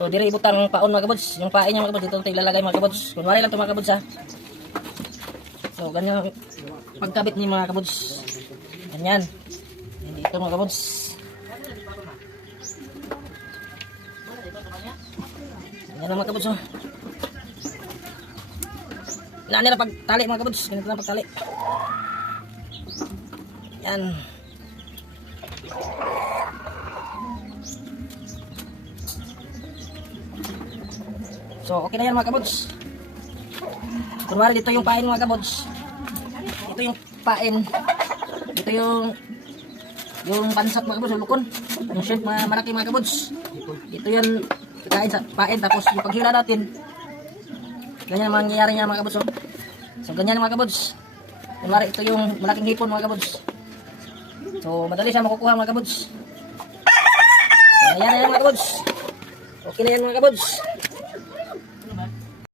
So, diri ibutang paon mga kabuds. Yung pain niya mga kabuds, dito natin ilalagay mga kabuds. Kunwari lang ito mga kabuds ha. So, ganyan pagkabit ni mga kabuds. Ganyan. Dito mga kabuds. Ganyan lang mga kabuds oh. Ilaan nila pagtali mga kabuds. Ganito lang pagtali. Yan. So, okay na yan mga kabuds. Kunwari dito yung pain mga kabuds. Ito yung pain. Ito yung pansat mga kabuds, lukon. Yung shrimp malaki mga kabuds. Ito yan kain sa pain. Tapos yung paghila natin, ganyan ang mangyayari niya mga kabuds. So, ganyan mga kabuds. Kunwari ito yung malaking hipon mga kabuds. So, madali siya makukuha mga kabuds. So, ayan na yan mga kabuds. Okay na yan mga kabuds.